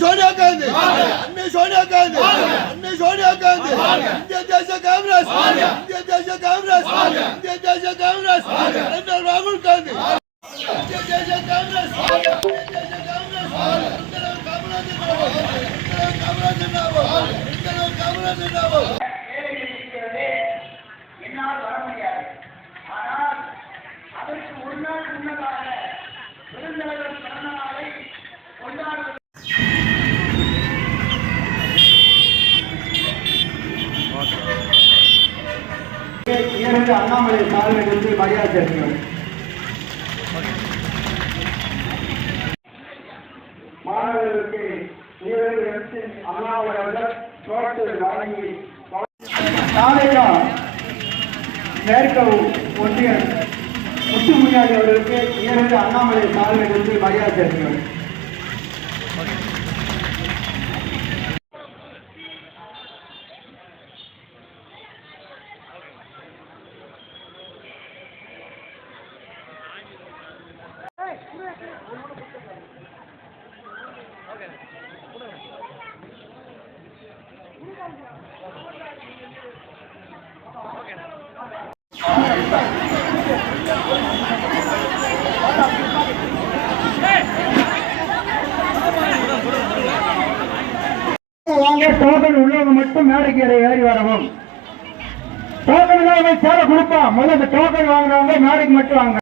सोनिया गांधी अन्य सोनिया गांधी अन्य सोनिया गांधी इंडिया देश कांग्रेस इंडिया देश कांग्रेस इंडिया देश कांग्रेस नरेंद्र राहुल गांधी इंडिया देश कांग्रेस इंडिया देश कांग्रेस इंडिया कांग्रेस जिंदाबाद என்னால் வர முடியாது. ஆனால் அதற்கு ஒரு நாள் முன்னதாக பெருந்தலைவர் பிறந்த நாளை கொண்டாடுவது அண்ணாமலை சாதனை குறித்து மரியாதை செலுத்துகிறோம். மாணவர்களுக்கு அண்ணாமலை வழங்கி மேற்கு ஒன்றிய முத்துமுனியாடி அவர்களுக்கு ஈரோடு அண்ணாமலை சாதனை குறித்து மரியாதை செலுத்துகிறோம். டோக்கன் உள்ளவங்க மட்டும் மேடைக்கு ஏறி வரவும். டோக்கன் இல்லாம சேலை கொடுப்பா. முதல்ல டோக்கன் வாங்குறவங்க மேடைக்கு மட்டும் வாங்க.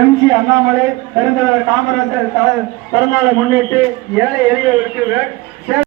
எம்சி அண்ணாமலை பெருந்தலைவர் காமராஜர் பிறந்தநாளை முன்னிட்டு ஏழை எளியவருக்கு